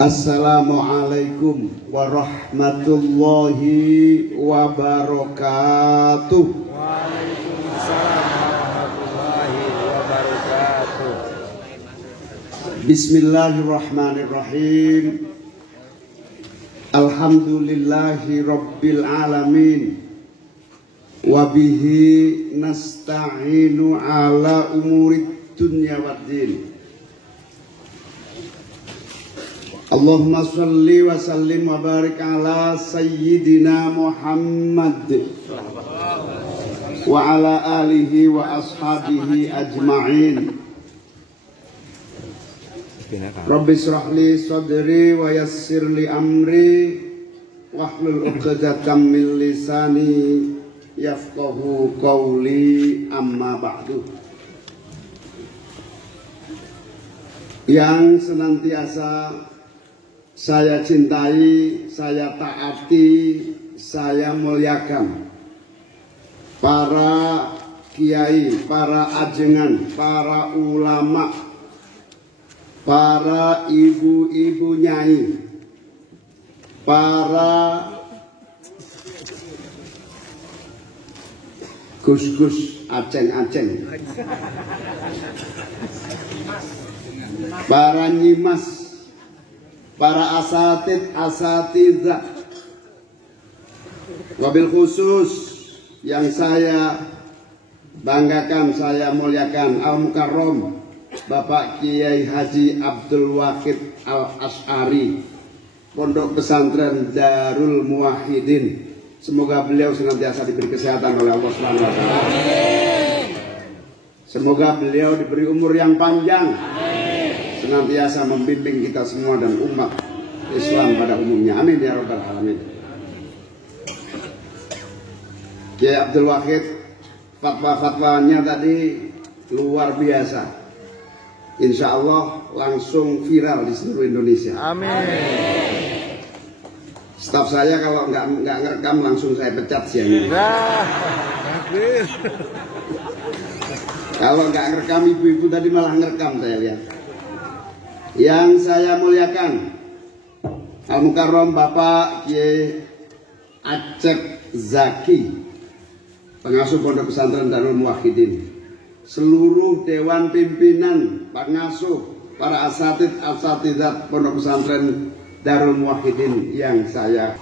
Assalamualaikum warahmatullahi wabarakatuh. Waalaikumsalam warahmatullahi wabarakatuh. Bismillahirrahmanirrahim. Alhamdulillahi rabbil alamin. Wabihi nasta'inu ala umurid dunya waddin. Allahumma salli wa sallim wa barik ala sayyidina Muhammad wa ala alihi wa ashabihi ajma'in. Rabbi israh li sadri wa yassir li amri wahlul 'uqdatam min lisani yafqahu qawli, amma ba'du. Yang senantiasa saya cintai, saya taati, saya muliakan para kiai, para ajengan, para ulama, para ibu-ibu nyai, para gus-gus aceng-aceng, para nyimas, para asatidzah, wabil khusus yang saya banggakan, saya muliakan, Al-Mukarram Bapak Kiai Haji Abdul Wahid Al-Asy'ari, Pondok Pesantren Darul Muwahhidin. Semoga beliau senantiasa diberi kesehatan oleh Allah Subhanahu wa taala. Semoga beliau diberi umur yang panjang, senantiasa membimbing kita semua dan umat Islam pada umumnya. Amin ya rabbal alamin. Kiai Abdul Wahid, fatwa-fatwanya tadi luar biasa. Insya Allah langsung viral di seluruh Indonesia. Amin. Staf saya kalau nggak ngerekam langsung saya pecat siang ini. Kalau nggak ngerekam, ibu-ibu tadi malah ngerekam saya lihat. Yang saya muliakan, Al-Mukarram Bapak Kiai Acep Zaki, pengasuh Pondok Pesantren Darul Muwahhidin, seluruh dewan pimpinan, pengasuh, para asatidzat Pondok Pesantren Darul Muwahhidin yang saya.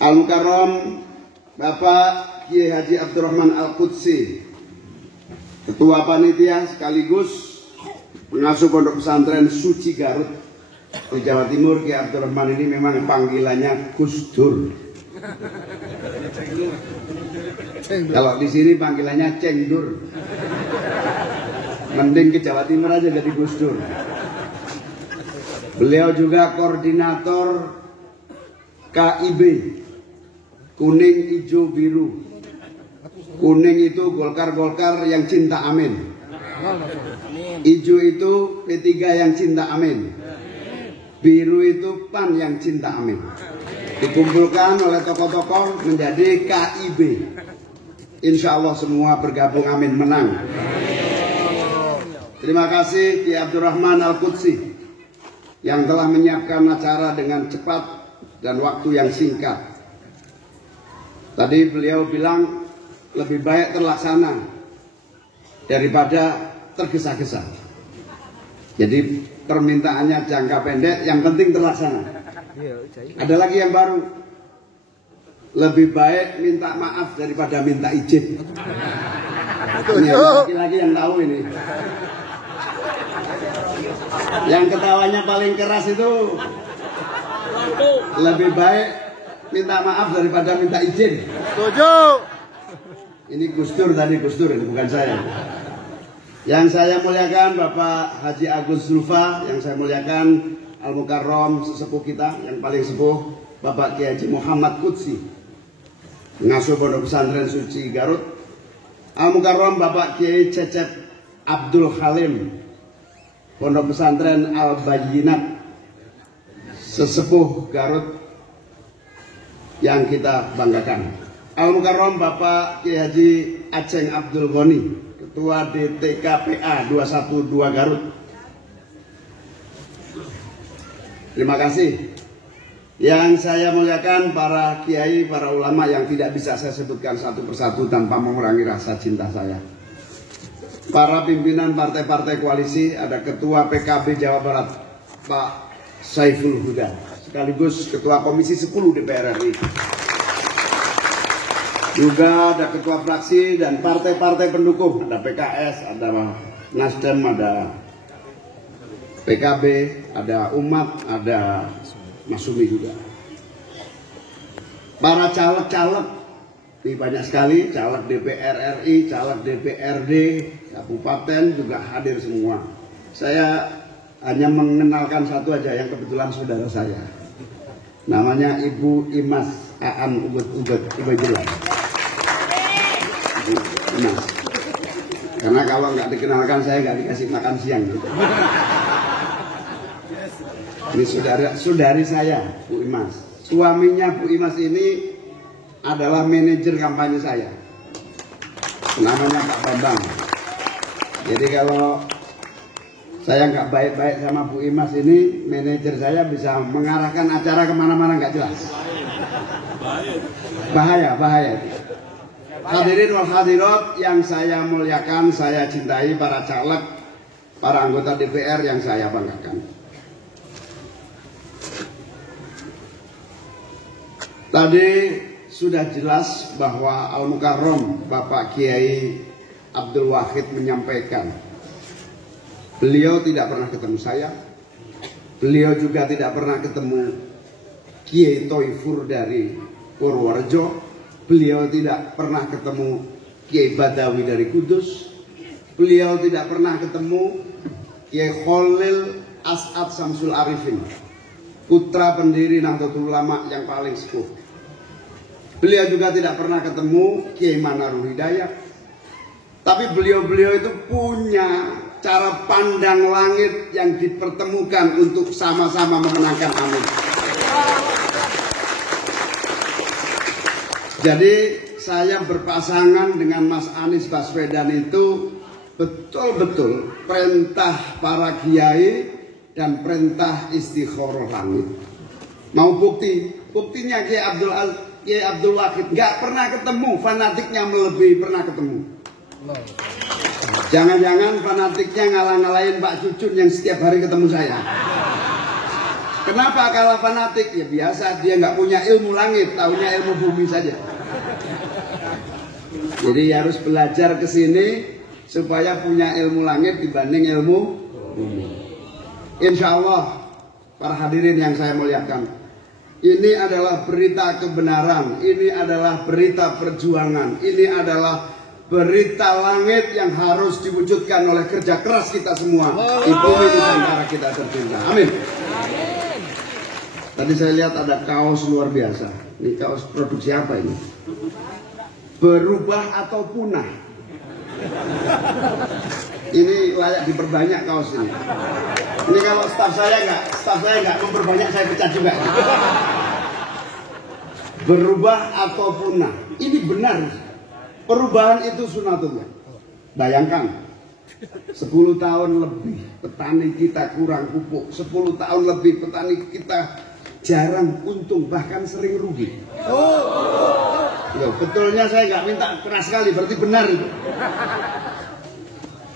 Al-Mukarram Bapak Kiai Haji Abdurrahman Al-Qudsi, Ketua Panitia sekaligus pengasuh Pondok Pesantren Suci Garut di Jawa Timur. Kiai Abdurrahman ini memang panggilannya Gus Dur. Kalau di sini panggilannya Ceng Dur. Mending ke Jawa Timur aja jadi Gus Dur. Beliau juga koordinator KIB, kuning, hijau, biru. Kuning itu Golkar yang cinta amin. Hijau itu P3 yang cinta amin. Biru itu PAN yang cinta amin. Dikumpulkan oleh tokoh-tokoh menjadi KIB. Insya Allah semua bergabung, amin, menang. Terima kasih Kiai Abdurrahman Al-Qudsi yang telah menyiapkan acara dengan cepat dan waktu yang singkat. Tadi beliau bilang lebih baik terlaksana daripada tergesa-gesa. Jadi permintaannya jangka pendek, yang penting terlaksana. Ada lagi yang baru, lebih baik minta maaf daripada minta izin. Ini laki-laki yang tahu ini. Yang ketawanya paling keras itu lebih baik minta maaf daripada minta izin. Setuju. Ini Gus Dur tadi, Gus Dur ini bukan saya. Yang saya muliakan Bapak Haji Agus Zulfa, yang saya muliakan Al-Mukarram sesepuh kita yang paling sepuh Bapak Kiai Haji Muhammad Qudsi, pengasuh Pondok Pesantren Suci Garut. Al-Mukarram Bapak Kiai Cecep Abdul Halim, Pondok Pesantren Al-Bayyinat, sesepuh Garut yang kita banggakan. Al-Mukarram Bapak Kiai Haji Aceng Abdul Ghani, Ketua DTKPA 212 Garut. Terima kasih. Yang saya muliakan para kiai, para ulama yang tidak bisa saya sebutkan satu persatu tanpa mengurangi rasa cinta saya. Para pimpinan partai-partai koalisi, ada Ketua PKB Jawa Barat Pak Saiful Huda, sekaligus Ketua Komisi 10 DPR RI. Juga ada Ketua Fraksi dan partai-partai pendukung, ada PKS, ada Nasdem, ada PKB, ada Umat, ada Masumi juga. Para caleg-caleg, ini banyak sekali, caleg DPR RI, caleg DPRD, kabupaten juga hadir semua. Saya hanya mengenalkan satu aja yang kebetulan saudara saya. Namanya Ibu Imas Aan Ubud Ubedillah. Imas. Karena kalau nggak dikenalkan saya nggak dikasih makan siang gitu. Ini saudari saya, Bu Imas. Suaminya Bu Imas ini adalah manajer kampanye saya. Namanya Pak Bambang. Jadi kalau saya nggak baik-baik sama Bu Imas ini, manajer saya bisa mengarahkan acara kemana-mana nggak jelas. Bahaya. Hadirin wal hadirat yang saya muliakan, saya cintai, para caleg, para anggota DPR yang saya banggakan. Tadi sudah jelas bahwa Al-Mukarram Bapak Kiai Abdul Wahid menyampaikan beliau tidak pernah ketemu saya, beliau juga tidak pernah ketemu Kiai Toifur dari Purworejo, beliau tidak pernah ketemu Kiai Badawi dari Kudus, beliau tidak pernah ketemu Kiai Khalil As'ad Samsul Arifin, putra pendiri Nahdlatul Ulama yang paling sepuh. Beliau juga tidak pernah ketemu Kiai Manarul Hidayat. Tapi beliau-beliau itu punya cara pandang langit yang dipertemukan untuk sama-sama memenangkan Amin. Jadi saya berpasangan dengan Mas Anies Baswedan itu betul-betul perintah para kiai dan perintah istikharah langit. Mau bukti? Buktinya Kiai Abdul Wahid nggak pernah ketemu, fanatiknya melebihi pernah ketemu. Jangan-jangan fanatiknya ngalah-ngalahin Pak Cucun yang setiap hari ketemu saya. Kenapa kalah fanatik? Ya biasa, dia nggak punya ilmu langit, taunya ilmu bumi saja. Jadi harus belajar ke sini supaya punya ilmu langit dibanding ilmu bumi. Insya Allah, para hadirin yang saya muliakan, ini adalah berita kebenaran, ini adalah berita perjuangan, ini adalah berita langit yang harus diwujudkan oleh kerja keras kita semua di bumi Nusantara kita tercinta. Amin. Tadi saya lihat ada kaos luar biasa. Ini kaos produksi apa ini? Berubah atau punah. Ini layak diperbanyak kaos ini. Ini kalau staf saya nggak memperbanyak, saya pecat juga. Berubah atau punah. Ini benar. Perubahan itu sunatullah. Bayangkan 10 tahun lebih petani kita kurang pupuk, 10 tahun lebih petani kita jarang untung, bahkan sering rugi. Loh, betulnya saya nggak minta keras sekali, berarti benar itu.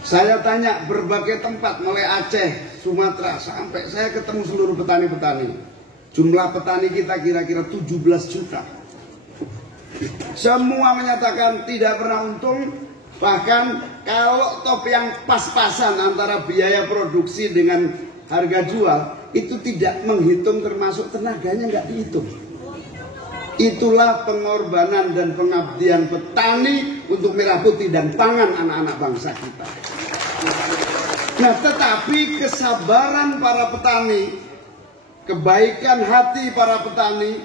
Saya tanya berbagai tempat, mulai Aceh, Sumatera, sampai saya ketemu seluruh petani-petani. Jumlah petani kita kira-kira 17 juta. Semua menyatakan tidak pernah untung. Bahkan kalau top yang pas-pasan antara biaya produksi dengan harga jual, itu tidak menghitung termasuk tenaganya, nggak dihitung. Itulah pengorbanan dan pengabdian petani untuk merah putih dan pangan anak-anak bangsa kita. Nah, tetapi kesabaran para petani, kebaikan hati para petani,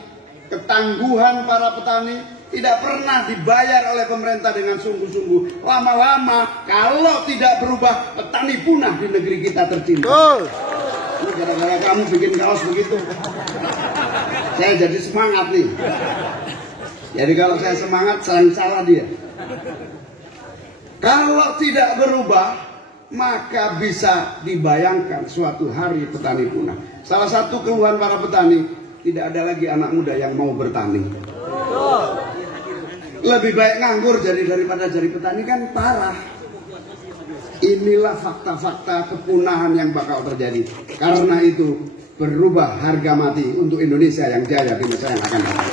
ketangguhan para petani, tidak pernah dibayar oleh pemerintah dengan sungguh-sungguh. Lama-lama kalau tidak berubah, petani punah di negeri kita tercinta. Ini gara-gara kamu bikin kaos begitu. Saya jadi semangat nih. Jadi kalau saya semangat, selain salah dia. Kalau tidak berubah, maka bisa dibayangkan suatu hari petani punah. Salah satu keluhan para petani, tidak ada lagi anak muda yang mau bertani. Lebih baik nganggur daripada jadi petani, kan parah. Inilah fakta-fakta kepunahan yang bakal terjadi. Karena itu berubah harga mati untuk Indonesia yang jaya di masa yang akan datang.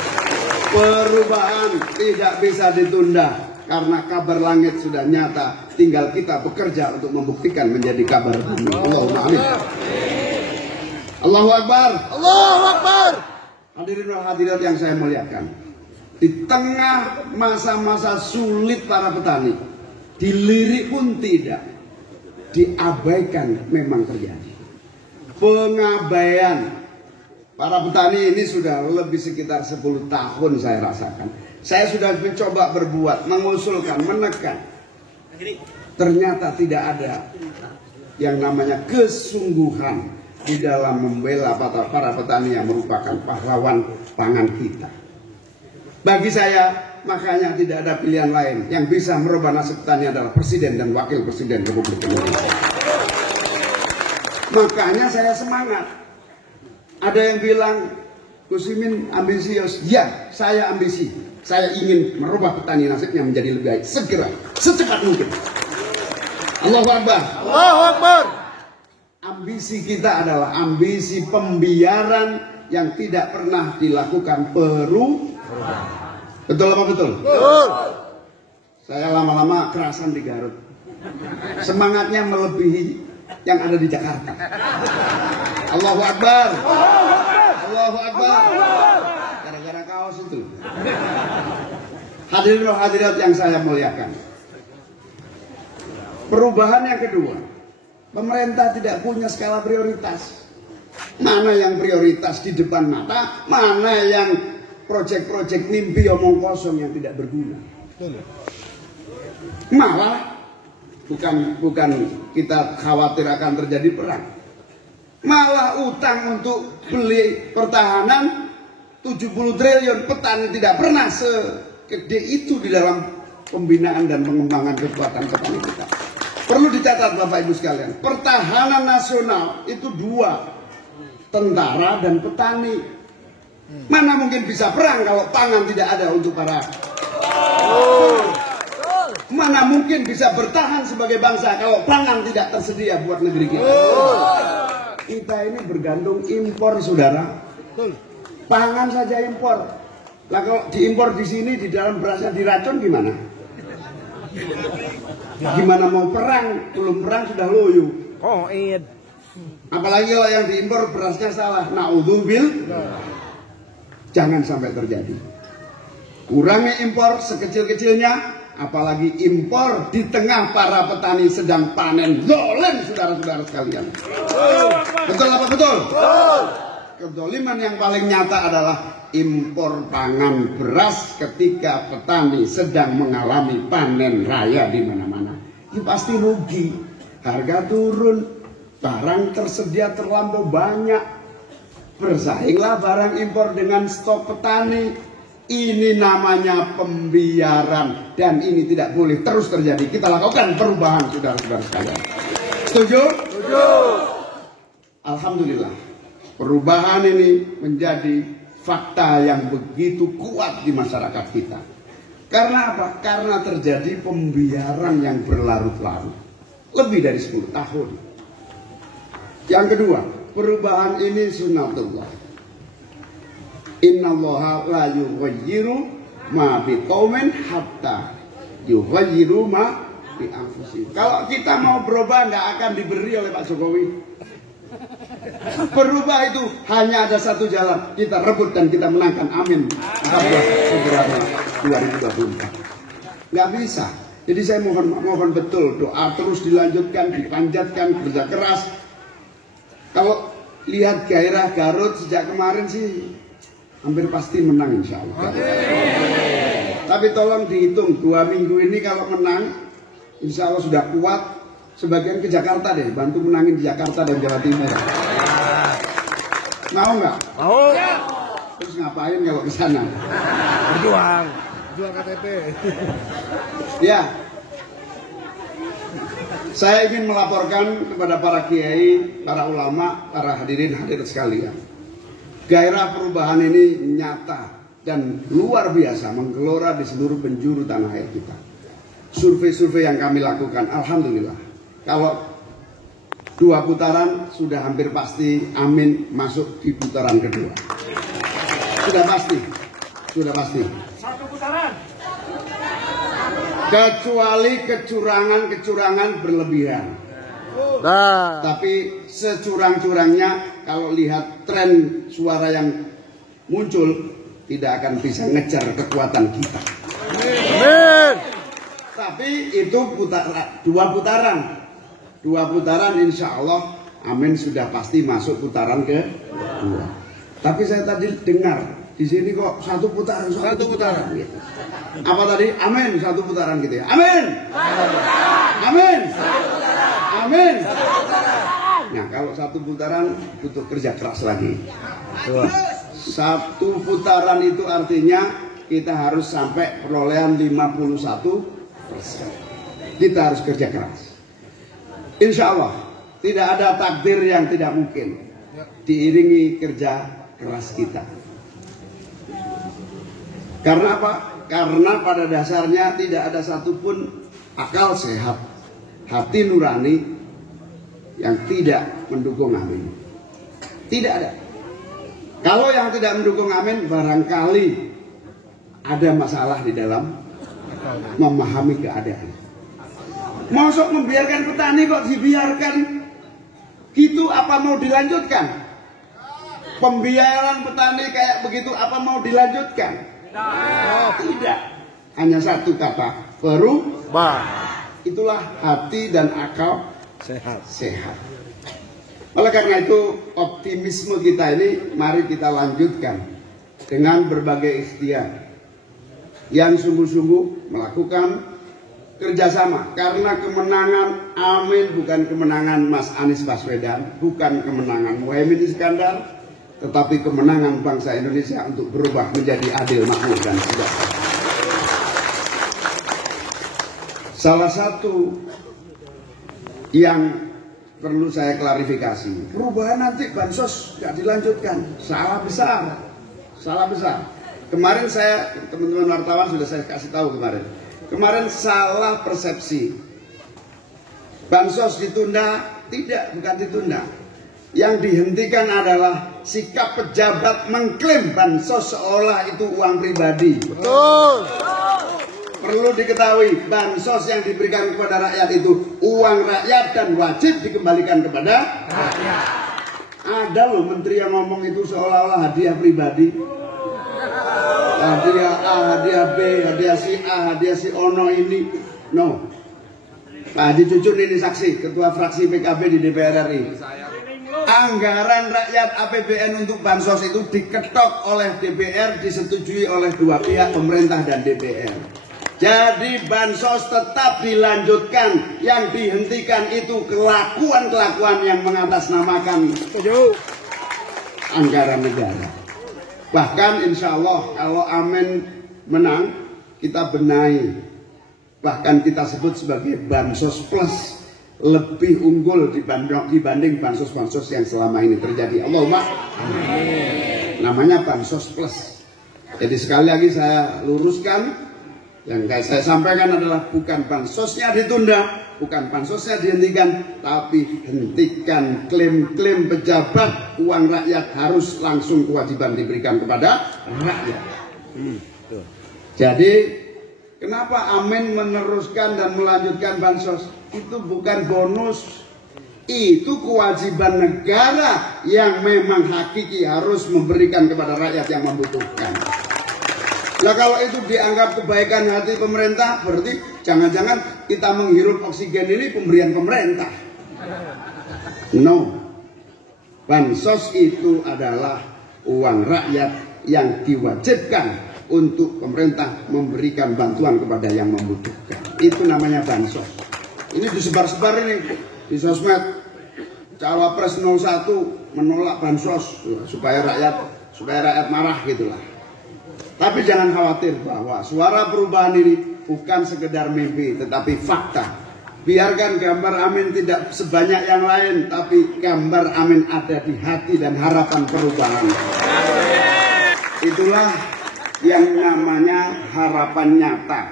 Perubahan tidak bisa ditunda karena kabar langit sudah nyata. Tinggal kita bekerja untuk membuktikan menjadi kabar bumi. Allahumma amin. Allahu Akbar. Allahu Akbar. Hadirin dan hadirat yang saya muliakan, di tengah masa-masa sulit para petani, dilirik pun tidak, diabaikan memang terjadi. Pengabaian para petani ini sudah lebih sekitar 10 tahun saya rasakan. Saya sudah mencoba berbuat, mengusulkan, menekan. Ternyata tidak ada yang namanya kesungguhan di dalam membela para petani yang merupakan pahlawan pangan kita. Bagi saya, makanya tidak ada pilihan lain. Yang bisa merubah nasib petani adalah Presiden dan Wakil Presiden Republik Indonesia. Makanya saya semangat. Ada yang bilang, Gus Imin ambisius. Ya, saya ambisi. Saya ingin merubah petani nasibnya menjadi lebih baik. Segera, secepat mungkin. Allahu Akbar. Allahu Akbar. Ambisi kita adalah ambisi pembiaran yang tidak pernah dilakukan perubahan. Betul apa betul? Betul. Saya lama-lama kerasan di Garut. Semangatnya melebihi yang ada di Jakarta. Allahu Akbar. Allahu Akbar. Gara-gara kaos itu. Hadirin dan hadirat yang saya muliakan. Perubahan yang kedua, pemerintah tidak punya skala prioritas. Mana yang prioritas di depan mata, mana yang proyek-proyek mimpi omong kosong yang tidak berguna. Malah bukan kita khawatir akan terjadi perang. Malah utang untuk beli pertahanan 70 triliun, petani tidak pernah segede itu di dalam pembinaan dan pengembangan kekuatan petani kita. Perlu dicatat Bapak Ibu sekalian, pertahanan nasional itu 2, tentara dan petani. Mana mungkin bisa perang kalau pangan tidak ada untuk para. Mana mungkin bisa bertahan sebagai bangsa kalau pangan tidak tersedia buat negeri kita. Kita ini bergantung impor, saudara. Pangan saja impor. Lah kalau diimpor di sini, di dalam berasnya diracun gimana? Gimana mau perang? Belum perang sudah loyo. Apalagi kalau yang diimpor berasnya salah. Naudzubil. Jangan sampai terjadi. Kurangi impor sekecil-kecilnya, apalagi impor di tengah para petani sedang panen. Zolim saudara-saudara sekalian. Betul apa betul? Kezoliman yang paling nyata adalah impor pangan beras ketika petani sedang mengalami panen raya di mana-mana. Ini pasti rugi. Harga turun, barang tersedia terlampau banyak. Bersainglah barang impor dengan stok petani. Ini namanya pembiaran dan ini tidak boleh terus terjadi. Kita lakukan perubahan saudara-saudara sekalian. Setuju? Setuju. Alhamdulillah. Perubahan ini menjadi fakta yang begitu kuat di masyarakat kita. Karena apa? Karena terjadi pembiaran yang berlarut-larut. Lebih dari 10 tahun. Yang kedua, perubahan ini sunnatullah. Innallaha la yughayyiru ma biqaumin hatta yughayyiru ma bi anfusihim. Kalau kita mau berubah nggak akan diberi oleh Pak Jokowi. Berubah itu hanya ada satu jalan, kita rebut dan kita menangkan. Amin. Segera 2024. Nggak bisa. Jadi saya mohon betul doa terus dilanjutkan, dipanjatkan, kerja keras. Kalau lihat gairah Garut sejak kemarin sih hampir pasti menang insya Allah. Tapi tolong dihitung 2 minggu ini kalau menang, insya Allah sudah kuat. Sebagian ke Jakarta deh, bantu menangin di Jakarta dan Jawa Timur. Mau nggak? Mau. Terus ngapain kalau ke sana? Berjuang. Jual KTP. Ya. Saya ingin melaporkan kepada para kiai, para ulama, para hadirin sekalian. Gairah perubahan ini nyata dan luar biasa menggelora di seluruh penjuru tanah air kita. Survei-survei yang kami lakukan, alhamdulillah. Kalau 2 putaran sudah hampir pasti Amin masuk di putaran kedua. Sudah pasti. 1 putaran. Kecuali kecurangan berlebihan. Nah. Tapi securang-curangnya kalau lihat tren suara yang muncul tidak akan bisa ngejar kekuatan kita. Amin. Tapi itu 2 putaran. 2 putaran insya Allah Amin sudah pasti masuk putaran kedua. Tapi saya tadi dengar di sini kok 1 putaran. Gitu. Apa tadi? Amin 1 putaran gitu ya. Amin. Amin. Amin. Nah kalau 1 putaran butuh kerja keras lagi. 1 putaran itu artinya kita harus sampai perolehan 51%. Kita harus kerja keras. Insya Allah tidak ada takdir yang tidak mungkin diiringi kerja keras kita. Karena apa? Karena pada dasarnya tidak ada satupun akal sehat, hati nurani yang tidak mendukung Amin. Tidak ada. Kalau yang tidak mendukung Amin barangkali ada masalah di dalam memahami keadaan. Masuk membiarkan petani kok dibiarkan gitu, apa mau dilanjutkan? Pembiaran petani kayak begitu apa mau dilanjutkan? Tidak. Hanya 1 kata, berubah. Itulah hati dan akal sehat. Oleh karena itu optimisme kita ini mari kita lanjutkan dengan berbagai ikhtiar yang sungguh-sungguh melakukan kerjasama, karena kemenangan Amin bukan kemenangan Mas Anies Baswedan, bukan kemenangan Muhaimin Iskandar, tetapi kemenangan bangsa Indonesia untuk berubah menjadi adil, makmur dan sejahtera. Salah satu yang perlu saya klarifikasi, perubahan nanti bansos nggak dilanjutkan, salah besar. Kemarin saya, teman-teman wartawan sudah saya kasih tahu kemarin salah persepsi. Bansos ditunda, bukan ditunda. Yang dihentikan adalah sikap pejabat mengklaim bansos seolah itu uang pribadi. Betul. Perlu diketahui, bansos yang diberikan kepada rakyat itu uang rakyat dan wajib dikembalikan kepada rakyat. Ada loh menteri yang ngomong itu seolah-olah hadiah pribadi. Hadiah A, hadiah B, hadiah si A, hadiah si Ono ini. No. Pak Haji Cucun ini saksi, ketua fraksi PKB di DPR RI. Anggaran rakyat APBN untuk bansos itu diketok oleh DPR, disetujui oleh 2 pihak, pemerintah dan DPR. Jadi bansos tetap dilanjutkan. Yang dihentikan itu kelakuan-kelakuan yang mengatasnamakan anggaran negara. Bahkan insya Allah kalau Amin menang, kita benahi. Bahkan kita sebut sebagai bansos plus, lebih unggul dibanding bansos-bansos yang selama ini terjadi. Allahumma amin. Namanya bansos plus. Jadi sekali lagi saya luruskan, yang saya sampaikan adalah bukan bansosnya ditunda, bukan bansosnya dihentikan, tapi hentikan klaim-klaim pejabat uang rakyat harus langsung kewajiban diberikan kepada rakyat. Jadi kenapa Amin meneruskan dan melanjutkan bansos? Itu bukan bonus, itu kewajiban negara yang memang hakiki harus memberikan kepada rakyat yang membutuhkan. Nah kalau itu dianggap kebaikan hati pemerintah, berarti jangan-jangan kita menghirup oksigen ini pemberian pemerintah. No. Bansos itu adalah uang rakyat yang diwajibkan untuk pemerintah memberikan bantuan kepada yang membutuhkan. Itu namanya bansos. Ini disebar-sebar ini di sosmed. Cawapres 01 menolak bansos supaya rakyat marah gitulah. Tapi jangan khawatir bahwa suara perubahan ini bukan sekedar mimpi tetapi fakta. Biarkan gambar Amin tidak sebanyak yang lain, tapi gambar Amin ada di hati dan harapan perubahan. Itulah yang namanya harapan nyata.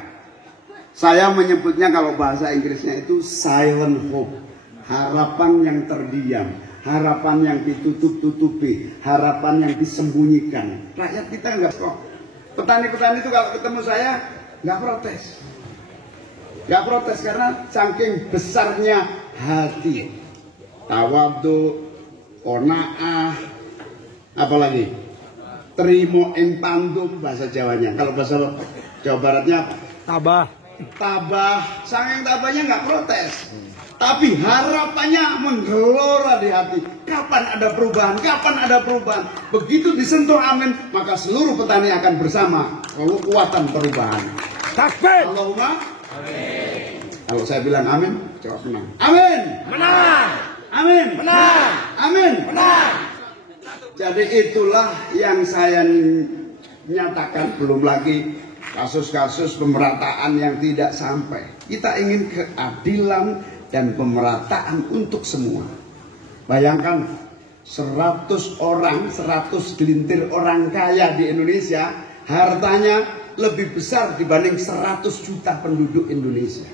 Saya menyebutnya kalau bahasa Inggrisnya itu silent hope. Harapan yang terdiam, harapan yang ditutup-tutupi, harapan yang disembunyikan. Rakyat kita enggak kok. Petani-petani itu kalau ketemu saya enggak protes. Enggak protes karena saking besarnya hati. Tawadhu, qanaah, apalagi? Trimo ing pandum bahasa Jawanya. Kalau bahasa Jawa Baratnya Tabah. Tabah, saking tabahnya nggak protes, tapi harapannya menggelora di hati. Kapan ada perubahan? Kapan ada perubahan? Begitu disentuh Amin, maka seluruh petani akan bersama kekuatan perubahan. Takbir. Allahumma amin. Kalau saya bilang amin, jawab menang. Amin. Menang. Amin. Menang. Amin. Menang. Jadi itulah yang saya nyatakan, belum lagi kasus-kasus pemerataan yang tidak sampai. Kita ingin keadilan dan pemerataan untuk semua. Bayangkan 100 orang, 100 gelintir orang kaya di Indonesia, hartanya lebih besar dibanding 100 juta penduduk Indonesia.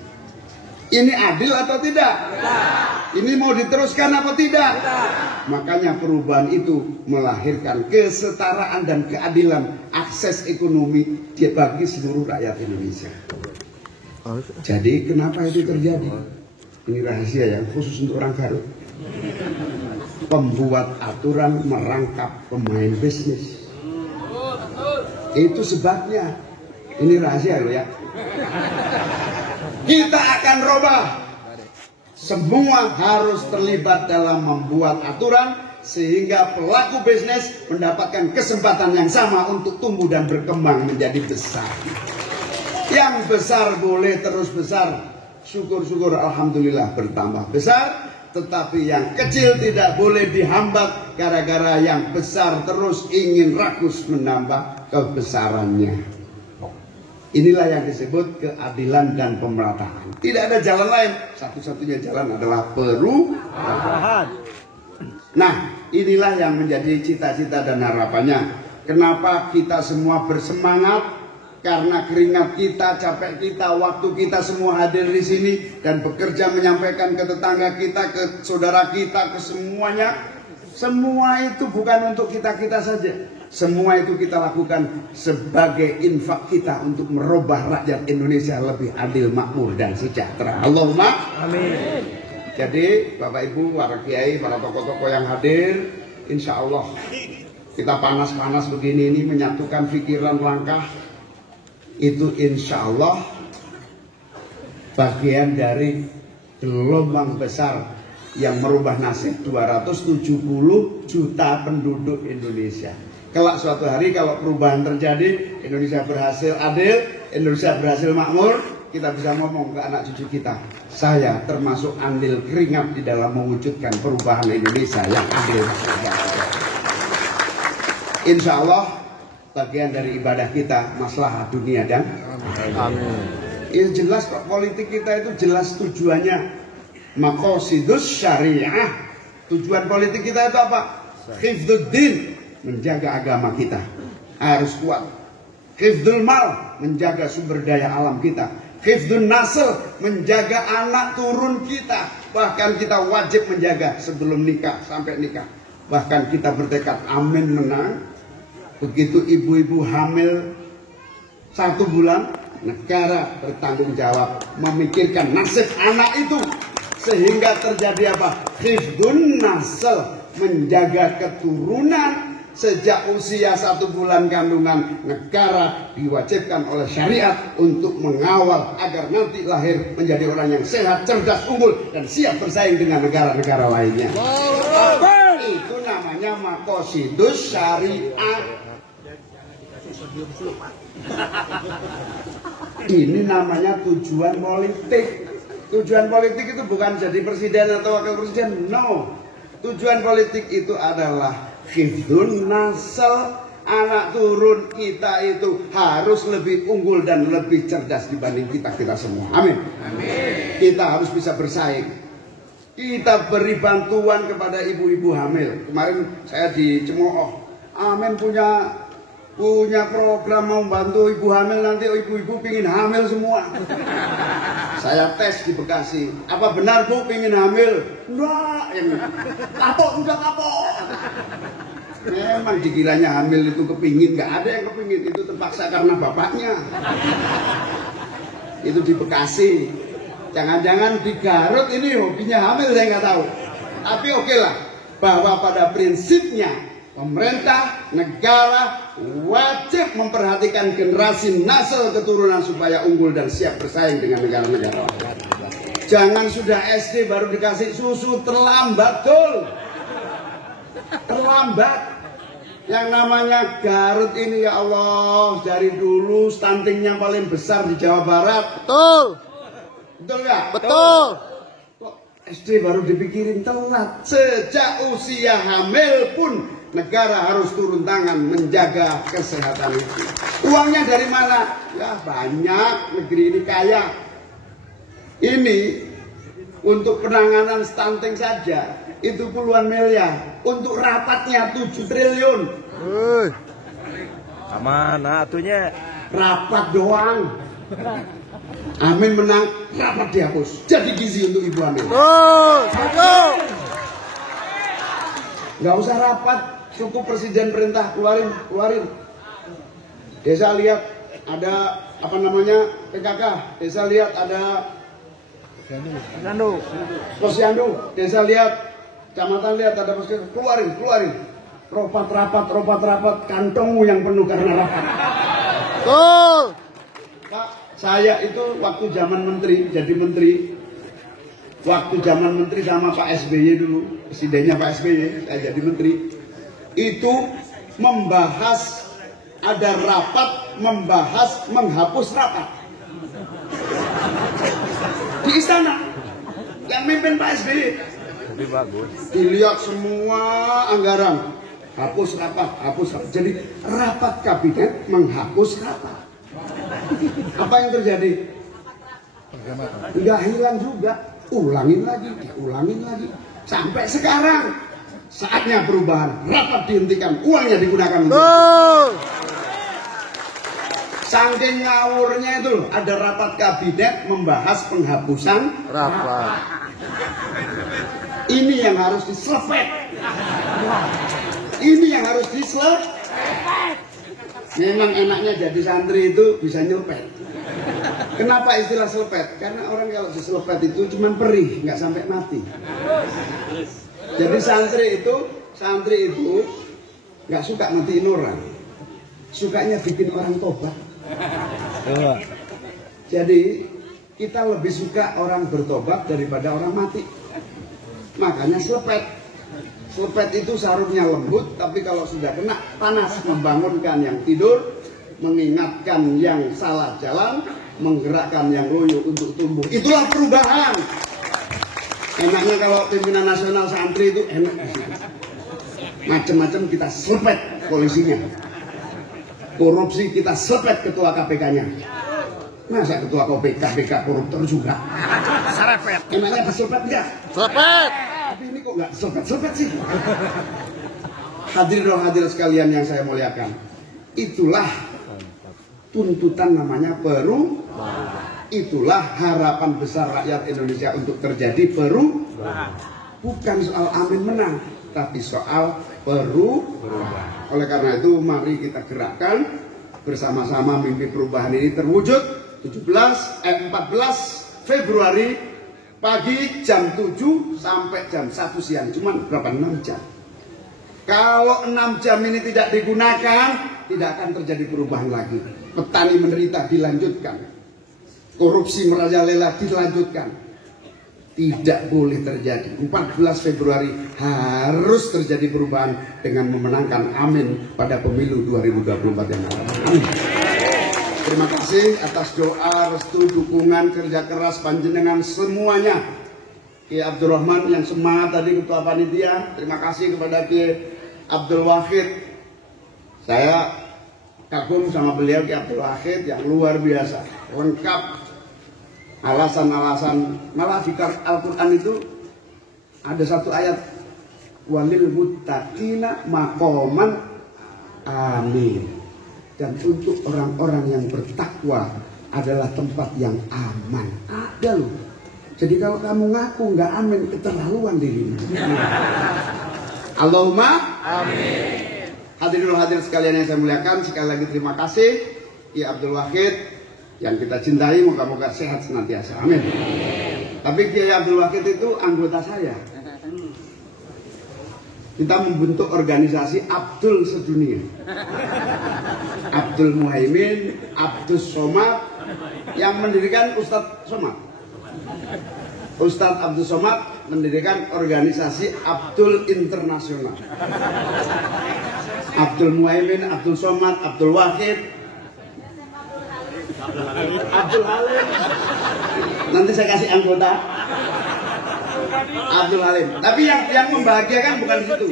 Ini adil atau tidak? Tidak. Ini mau diteruskan apa tidak? Tidak. Makanya perubahan itu melahirkan kesetaraan dan keadilan akses ekonomi bagi seluruh rakyat Indonesia. Jadi kenapa itu terjadi? Ini rahasia yang khusus untuk orang Garut. Pembuat aturan merangkap pemain bisnis. Itu sebabnya. Ini rahasia loh ya. Kita akan robah. Semua harus terlibat dalam membuat aturan sehingga pelaku bisnis mendapatkan kesempatan yang sama untuk tumbuh dan berkembang menjadi besar. Yang besar boleh terus besar. Syukur-syukur alhamdulillah bertambah besar. Tetapi yang kecil tidak boleh dihambat gara-gara yang besar terus ingin rakus menambah kebesarannya. Inilah yang disebut keadilan dan pemerataan. Tidak ada jalan lain. Satu-satunya jalan adalah perubahan. Nah, inilah yang menjadi cita-cita dan harapannya. Kenapa kita semua bersemangat? Karena keringat kita, capek kita, waktu kita semua hadir di sini dan bekerja menyampaikan ke tetangga kita, ke saudara kita, ke semuanya. Semua itu bukan untuk kita-kita saja. Semua itu kita lakukan sebagai infak kita untuk merubah rakyat Indonesia lebih adil, makmur, dan sejahtera. Allahumma amin. Jadi Bapak Ibu, para kiai, para tokoh-tokoh yang hadir, insya Allah kita panas-panas begini ini menyatukan pikiran langkah. Itu insya Allah bagian dari gelombang besar yang merubah nasib 270 juta penduduk Indonesia. Kelak suatu hari kalau perubahan terjadi, Indonesia berhasil adil, Indonesia berhasil makmur, kita bisa ngomong ke anak cucu kita, saya termasuk andil keringat di dalam mewujudkan perubahan Indonesia yang adil. Insya Allah bagian dari ibadah kita maslahat dunia dan amin. Ini jelas kok, politik kita itu jelas tujuannya. Maqasidus syariah. Tujuan politik kita itu apa? Hifdzuddin, menjaga agama kita harus kuat. Hifdzul mal, menjaga sumber daya alam kita. Hifdzun nasl, menjaga anak turun kita. Bahkan kita wajib menjaga sebelum nikah sampai nikah. Bahkan kita bertekad amin menang. Begitu ibu-ibu hamil 1 bulan, negara bertanggung jawab memikirkan nasib anak itu. Sehingga terjadi apa? Hifdzun nasl, menjaga keturunan. Sejak usia 1 bulan kandungan, negara diwajibkan oleh syariat untuk mengawal agar nanti lahir menjadi orang yang sehat, cerdas, unggul, dan siap bersaing dengan negara-negara lainnya. Itu namanya maqasidus syariah. Ini namanya tujuan politik. Tujuan politik itu bukan jadi presiden atau wakil presiden, no. Tujuan politik itu adalah hifdzun nasl, anak turun kita itu harus lebih unggul dan lebih cerdas dibanding kita semua. Amin. Amin. Kita harus bisa bersaing. Kita beri bantuan kepada ibu-ibu hamil. Kemarin saya di Cemooh, Amin punya program mau bantu ibu hamil, nanti ibu-ibu pingin hamil semua. Saya tes di Bekasi, apa benar Bu pingin hamil? Enggak, kapok, udah kapok. Memang dikiranya hamil itu kepingin, nggak ada yang kepingin, itu terpaksa karena bapaknya. Itu di Bekasi. Jangan-jangan di Garut ini hobinya hamil, saya nggak tahu. Tapi oke lah, bahwa pada prinsipnya pemerintah, negara wajib memperhatikan generasi nasl keturunan supaya unggul dan siap bersaing dengan negara-negara. Jangan sudah SD baru dikasih susu, terlambat, Dul. Terlambat. Yang namanya Garut ini ya Allah, dari dulu stuntingnya paling besar di Jawa Barat. Betul. Betul nggak? Betul. Kok SD baru dipikirin telat? Sejak usia hamil pun negara harus turun tangan menjaga kesehatan itu. Uangnya dari mana? Ya banyak, negeri ini kaya. Ini untuk penanganan stunting saja itu puluhan miliar. Untuk rapatnya 7 triliun. Aman, atunya. Rapat doang. Amin menang, rapat dihapus. Jadi gizi untuk ibu hamil. Nggak usah rapat, cukup presiden perintah keluarin. Desa lihat ada apa namanya PKK. Desa lihat ada posyandu. Desa lihat, kecamatan lihat ada posyandu. Keluarin. Rapat, kantongmu yang penuh karena rapat. Pak, saya itu waktu zaman menteri, waktu zaman menteri sama Pak SBY dulu, presidennya Pak SBY, saya jadi menteri, itu membahas, ada rapat membahas menghapus rapat di istana, yang mimpin Pak SBY. Lebih bagus. Dilihat semua anggaran, hapus rapat. Jadi rapat kabinet menghapus rapat. Apa yang terjadi? Enggak hilang juga, ulangin lagi. Sampai sekarang saatnya perubahan. Rapat dihentikan, uangnya digunakan untuk. Saking ngawurnya itu loh, ada rapat kabinet membahas penghapusan Rapat. Ini yang harus diselepet. Memang enaknya jadi santri itu bisa nyelpet. Kenapa istilah selepet? Karena orang kalau diselepet itu cuma perih, nggak sampai mati. Jadi santri itu nggak suka matiin orang, sukanya bikin orang tobat. Jadi kita lebih suka orang bertobat daripada orang mati. Makanya selepet. Selepet itu sarungnya lembut, tapi kalau sudah kena panas, membangunkan yang tidur, mengingatkan yang salah jalan, menggerakkan yang loyo untuk tumbuh. Itulah perubahan. Enaknya kalau pimpinan nasional santri itu enak. Macam-macam kita selepet polisinya. Korupsi kita selepet ketua KPK-nya. Masa ketua KPK koruptor juga? Enaknya diselepet enggak? Selepet. Tapi ini kok nggak sobat sih? Hadirin sekalian yang saya muliakan, itulah tuntutan namanya perubahan. Itulah harapan besar rakyat Indonesia untuk terjadi perubahan. Bukan soal Amin menang, tapi soal perubahan. Oleh karena itu mari kita gerakkan bersama-sama mimpi perubahan ini terwujud. 14 Februari pagi jam 7 sampai jam 1 siang, cuman berapa? 6 jam. Kalau 6 jam ini tidak digunakan, tidak akan terjadi perubahan lagi. Petani menderita dilanjutkan, korupsi merajalela dilanjutkan, tidak boleh terjadi. 14 Februari harus terjadi perubahan dengan memenangkan amin pada pemilu 2024 yang akan datang. Terima kasih atas doa, restu, dukungan, kerja keras panjenengan semuanya. Kiai Abdul Rahman yang semangat tadi ketua panitia. Terima kasih kepada Kiai Abdul Wahid. Saya kagum sama beliau Kiai Abdul Wahid yang luar biasa, lengkap alasan-alasan. Malah di Al-Quran itu ada satu ayat, walil muttaqina maqaman amin, dan untuk orang-orang yang bertakwa adalah tempat yang aman. Ada loh. Jadi kalau kamu ngaku nggak amin, keterlaluan dirimu. Allahumma amin. Hadirin sekalian yang saya muliakan, sekali lagi terima kasih Kiai Abdul Wahid yang kita cintai, moga-moga sehat senantiasa. Amin. Tapi Kiai Abdul Wahid itu anggota saya. Kita membentuk organisasi Abdul sedunia. Abdul Muhaimin, Abdul Somad, yang mendirikan Ustadz Somad. Ustadz Abdul Somad mendirikan organisasi Abdul Internasional. Abdul Muhaimin, Abdul Somad, Abdul Wahid, Abdul Halim. Nanti saya kasih anggota Abdul Halim. Tapi yang membahagiakan bukan itu.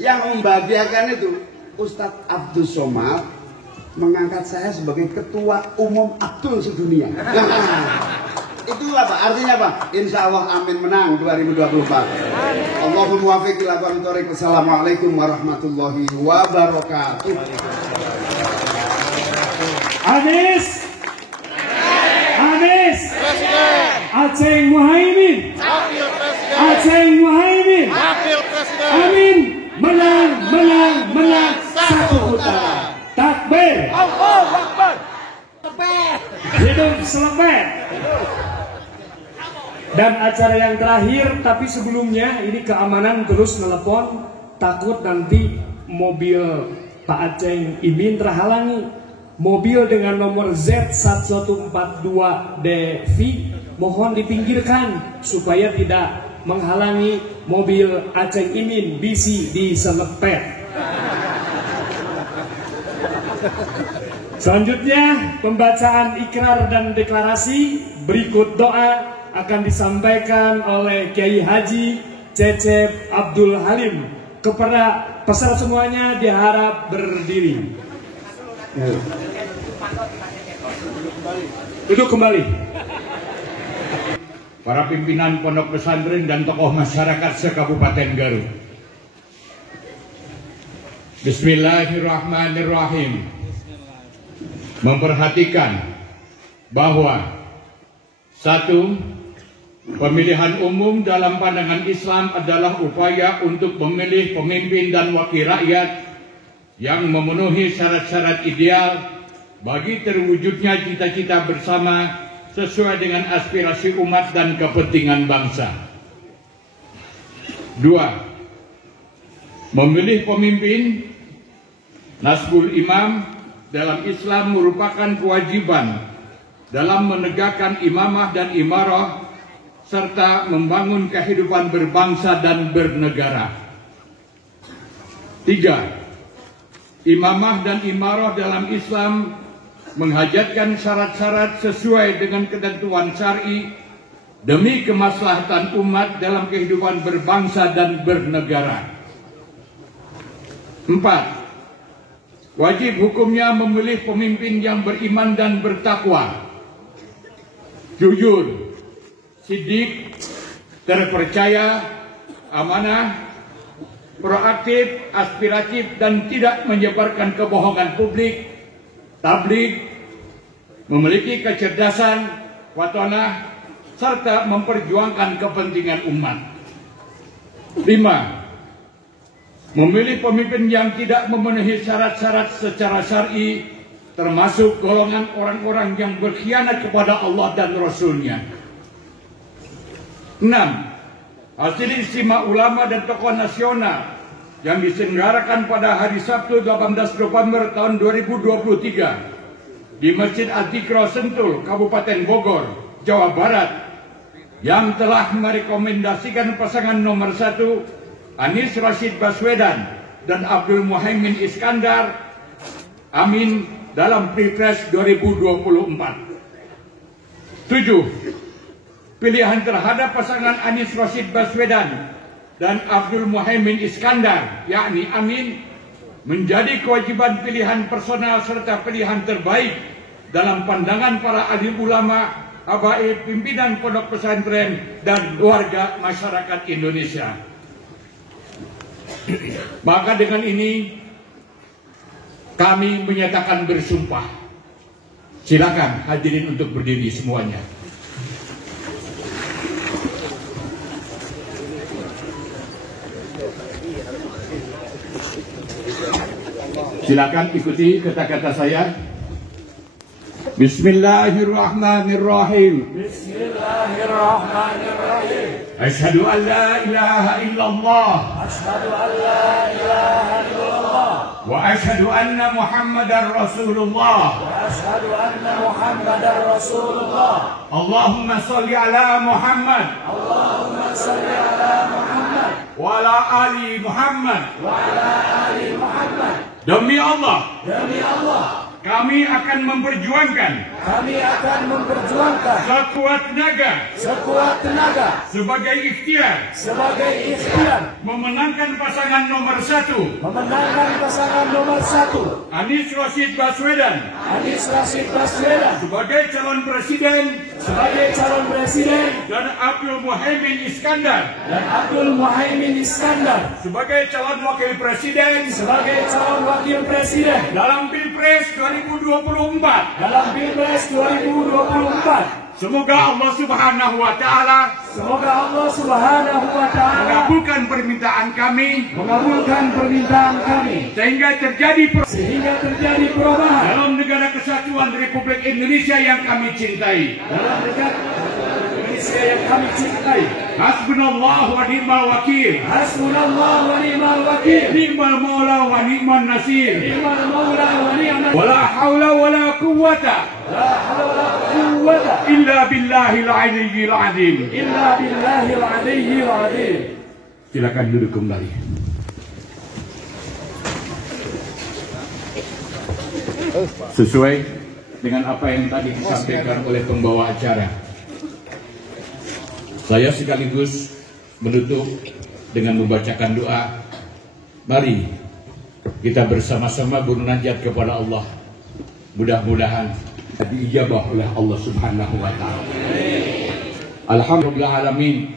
Yang membahagiakan itu Ustadz Abdul Somad mengangkat saya sebagai ketua umum Abdul sedunia. Itulah Pak, artinya Pak, insya Allah amin menang 2024. Allahumma muwaffiq ila aqwamit thoriq. Wassalamualaikum warahmatullahi wabarakatuh. Anies Aceh Muhaimin, Aceh Muhaimin, amin, menang satu putaran. Takbir, Allahu Akbar, hidup Slepet. Dan acara yang terakhir, tapi sebelumnya ini keamanan terus telepon, takut nanti mobil Pak Aceh Imin terhalangi. Mobil dengan nomor Z1142DV mohon dipinggirkan supaya tidak menghalangi mobil Aceh Imin bisi di Slepet. Selanjutnya pembacaan ikrar dan deklarasi, berikut doa akan disampaikan oleh Kiai Haji Cecep Abdul Halim. Kepada peserta semuanya diharap berdiri. Duduk kembali. Para pimpinan pondok pesantren dan tokoh masyarakat se-Kabupaten Garut. Bismillahirrahmanirrahim. Memperhatikan bahwa satu, pemilihan umum dalam pandangan Islam adalah upaya untuk memilih pemimpin dan wakil rakyat yang memenuhi syarat-syarat ideal bagi terwujudnya cita-cita bersama sesuai dengan aspirasi umat dan kepentingan bangsa. Dua, memilih pemimpin nasbul imam dalam Islam merupakan kewajiban dalam menegakkan imamah dan imarah serta membangun kehidupan berbangsa dan bernegara. Tiga, imamah dan imarah dalam Islam menghajatkan syarat-syarat sesuai dengan ketentuan syar'i demi kemaslahatan umat dalam kehidupan berbangsa dan bernegara. Empat, wajib hukumnya memilih pemimpin yang beriman dan bertakwa, jujur, sidik, terpercaya, amanah, proaktif, aspiratif, dan tidak menyebarkan kebohongan publik, tabligh, memiliki kecerdasan, watonah, serta memperjuangkan kepentingan umat. 5. Memilih pemimpin yang tidak memenuhi syarat-syarat secara syar'i, termasuk golongan orang-orang yang berkhianat kepada Allah dan Rasul-Nya. 6. Hasil istimewa ulama dan tokoh nasional yang diselenggarakan pada hari Sabtu 18 November tahun 2023 di Masjid Al-Tikra Sentul, Kabupaten Bogor, Jawa Barat, yang telah merekomendasikan pasangan nomor 1 Anies Rashid Baswedan dan Abdul Muhaimin Iskandar Amin dalam Pilpres 2024. 7. Pilihan terhadap pasangan Anies Rashid Baswedan dan Abdul Muhaimin Iskandar, yakni Amin, menjadi kewajiban pilihan personal serta pilihan terbaik dalam pandangan para alim ulama, habaib, pimpinan pondok pesantren, dan warga masyarakat Indonesia. Maka dengan ini kami menyatakan bersumpah. Silakan hadirin untuk berdiri semuanya. Silakan ikuti kata-kata saya. Bismillahirrahmanirrahim. Bismillahirrahmanirrahim. Asyhadu an la ilaha illallah. Asyhadu an la ilaha illallah. Wa asyhadu anna Muhammadar Rasulullah. Wa asyhadu anna Muhammadar Rasulullah. Allahumma shalli ala Muhammad. Allahumma shalli ala Muhammad. Wa ala ali Muhammad. Wa ala ali Muhammad. Demi Allah, kami akan memperjuangkan sekuat tenaga sebagai ikhtiar memenangkan pasangan nomor 1 Anies Rashid Baswedan sebagai calon presiden dan Abdul Muhaimin Iskandar sebagai calon wakil presiden dalam Pilpres 2024. Semoga Allah Subhanahu wa taala mengabulkan permintaan kami sehingga terjadi perubahan dalam negara kesatuan Republik Indonesia yang kami cintai. Hasbunallah wa ni'mal wakil. Ni'mal maula wa ni'man nasir. Wala haula wala quwwata illa billahil aliyyil azim. Silakan duduk kembali. Sesuai dengan apa yang tadi disampaikan oleh pembawa acara, saya sekaligus menutup dengan membacakan doa. Mari kita bersama-sama bermunajat kepada Allah. Mudah-mudahan diijabah oleh Allah Subhanahu wa taala. Alhamdulillah alamin.